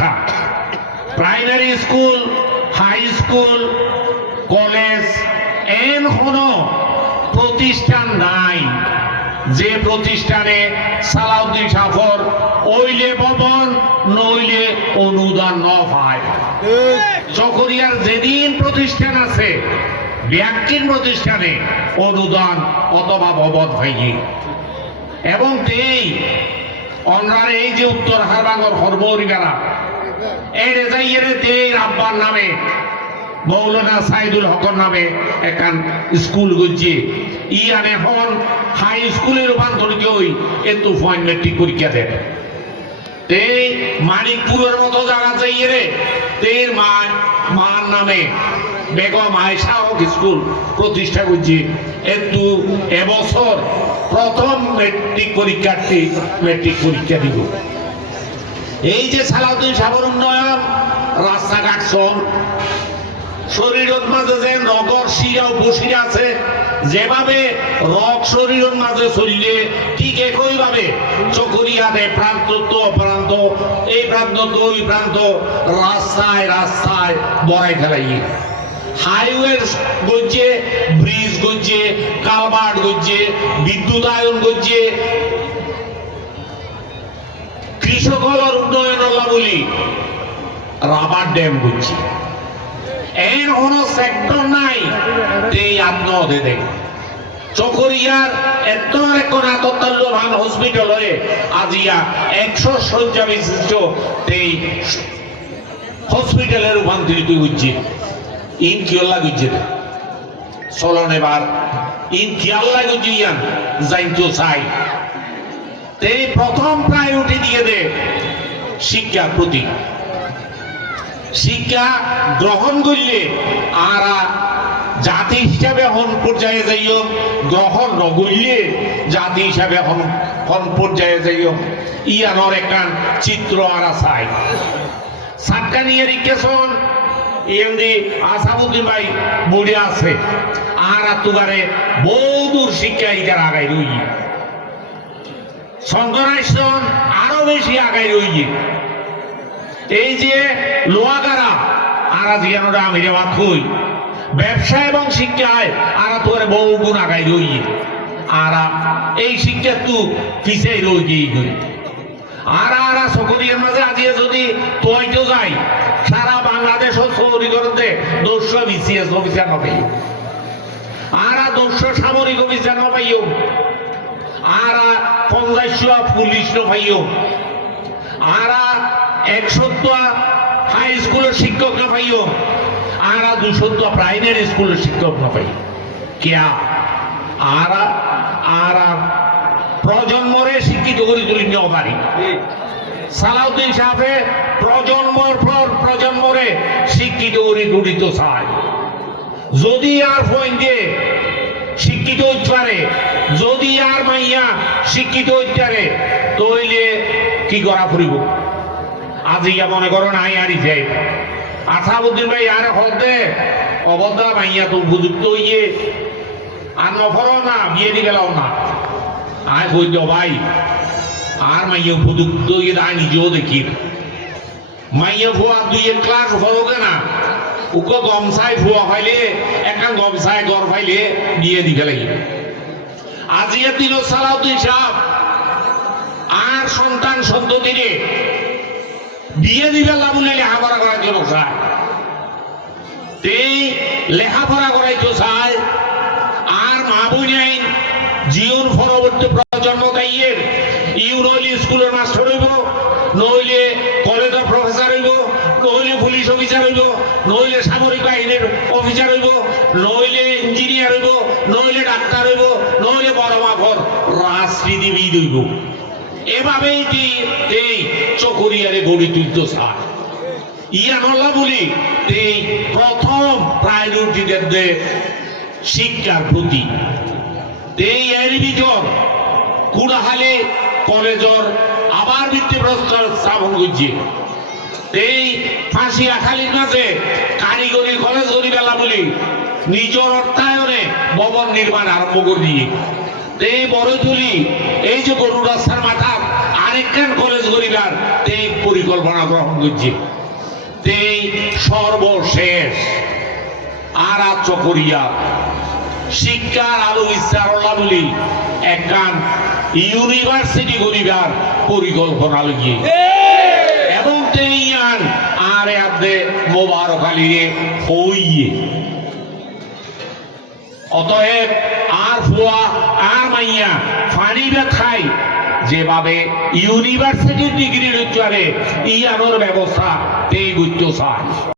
আশা primary school high school college N কোনো প্রতিষ্ঠান নাই। যে প্রতিষ্ঠানে সালাউদ্দিন সাফর ওইলে ভবন নইলে অনুদান ন পায় চকরিয়ার যেদিন প্রতিষ্ঠান আছে ব্যাংকিং প্রতিষ্ঠানে অনুদান অথবা ভবন হয়নি। এবং তেই অনরার এই যে উত্তর হারবাগর হরবরিগারা এই রেজাইয়েরে তেই আব্বার নামে, মৌলানা সাইদুল হকর নামে একান স্কুল গজ্জি। ইয়ান এখন হাই স্কুলে রূপান্তরিত হই এত পয়েন্ট মেট্রিক পরীক্ষা এই মানিকপুরের মতো জায়গা রে। মার নামে বেগম হক স্কুল প্রতিষ্ঠা করছি। কিন্তু এবছর প্রথম মেট্রিক পরীক্ষার্থী মেট্রিক পরীক্ষা দিব। এই যে সালাউদ্দিন সাগর উন্নয়ন, রাস্তাঘাট সব শরীরের মাঝে যে নগর শিরা উপশিরা আছে, যেভাবে রক শরীরের মাঝে চললে ঠিক একইভাবে চকরিয়াতে প্রান্ত তো প্রান্ত এই প্রান্ত তো ওই প্রান্ত, রাস্তায় রাস্তায় বড়াই ফেলাই হাইওয়ে গজ্জে, ব্রিজ গজ্জে কালভার্ট গজ্জে, বিদ্যুতায়ন গজ্জে কৃষকর উন্নয়ন বলি, রাবার ড্যাম গজ্জে এর কোন সেক্টর নাই এই আত্মহতে দেখ চকরিয়ার এত এখন হয়ে আজিয়া একশো শয্যা বিশিষ্ট এই রূপান্তরিত হচ্ছে ইন কিয়ল্লা চলন এবার। ইন কিয়াল্লা গুজি ইয়ান যাইতো চাই। এই প্রথম প্রায়োরিটি দিয়ে দে। শিক্ষা প্রতি। শিক্ষা গ্রহণ করলে আর জাতি হিসাবে হন পর্যায়ে যাইও, গ্রহণ নগরলে জাতি হিসাবে হন হন পর্যায়ে যাইও। ইয়ানোর একান চিত্র আর চাই সাতটা নিয়ে রিকেশন এমনি আসামুদ্দিন ভাই বুড়ে আছে, আর তুগারে বহুদূর শিক্ষা ইকার আগাই রই শঙ্করাইশন আরও বেশি আগাই রই এই যে লোয়াগারা আরা জিয়ানোরা আমি রে মাথুই ব্যবসা এবং শিক্ষায় আরা তোরে বহু গুণ আগাই রই আরা এই শিক্ষা তু পিছিয়ে গিয়ে গই আর আরা সকলের মাঝে আজিয়ে যদি তোয়াইতে যাই, সারা বাংলাদেশ ও সৌদি করতে দস্য বিসিএস অফিসার হবে আরা দস্য সামরিক অফিসার নপাইও আরা পঞ্চাশ পুলিশ নপাইও আরা একশো হাই স্কুলের শিক্ষক না পাইও আরা দুশো প্রাইমারি স্কুলের শিক্ষক না পাই কেয়া? আরা আরা প্রজন্মরে শিক্ষিত করে তুলি পারি সালাউদ্দিন সাহেবে প্রজন্মর পর প্রজন্মরে শিক্ষিত করে তুলিত চায় যদি আর ফোন দিয়ে শিক্ষিত হইতে যদি আর মাইয়া শিক্ষিত হইতে পারে তইলে কি করা ফুরিব? আজি ইয়া মনে করো নাই, আরি যাই। আসাবুদ্দিন ভাই, আর হতে অবদা মাইয়া তো উপযুক্ত হইয়ে। আর নফরও না, বিয়ে দি গেলাও না। আয় কইল ভাই, আর মাইয়া উপযুক্ত ইয়ে আয় নিজেও দেখি মাইয়া ফুয়া দুই ক্লাস হলোকে না উকো গমসাই ফুয়া ফাইলে, একান গমসাই গড় ফাইলে বিয়ে দি গেলে আজিয়া দিল সালাউদ্দিন সাহেব, আর সন্তান সন্ততিরে বিয়ে দিবে লাবুলে লেখাপড়া করার জন্য চায়। এই লেখাপড়া করাইতো চায়, আর মা বুঝাই জীবন পরবর্তী প্রজন্ম তাইয়ের ইউরোলি স্কুলের মাস্টার হইব, নইলে অফিসার হইব, নইলে সামরিক বাহিনীর অফিসার হইব, নইলে ইঞ্জিনিয়ার হইব, নইলে ডাক্তার হইব, নইলে বড় মাফর রাজনীতিবিদ হইব। এভাবেই কি এই চকরিয়ারে গড়ি তুলত চায় ইয়ানল্লা বলি, এই প্রথম প্রায়োরিটি দেবে শিক্ষার প্রতি। এই এর ভিতর কুড়াহালে কলেজর আবার ভিত্তিপ্রস্তর স্থাপন করছে। এই ফাঁসি আখালির মাঝে কারিগরি কলেজ গরি বেলা নিজের অর্থায়নে ভবন নির্মাণ আরম্ভ করে। এই বড় তুলি এই যে গরু রাস্তার মাথা আরেকখান কলেজ করিবার তেই পরিকল্পনা গ্রহণ করছে। তেই সর্বশেষ আর আচ্ছ করিয়া শিক্ষার আলো ইচ্ছারলা বলি একখান ইউনিভার্সিটি করিবার পরিকল্পনা লইয়ে মোবারক আলীরে হইয়ে। অতএব আর ফুয়া, আর মাইয়া, ফানি খাই যেভাবে ইউনিভার্সিটির ডিগ্রি উচ্চারে ইয়ানোর ব্যবস্থা তেই গুচ্ছ চায়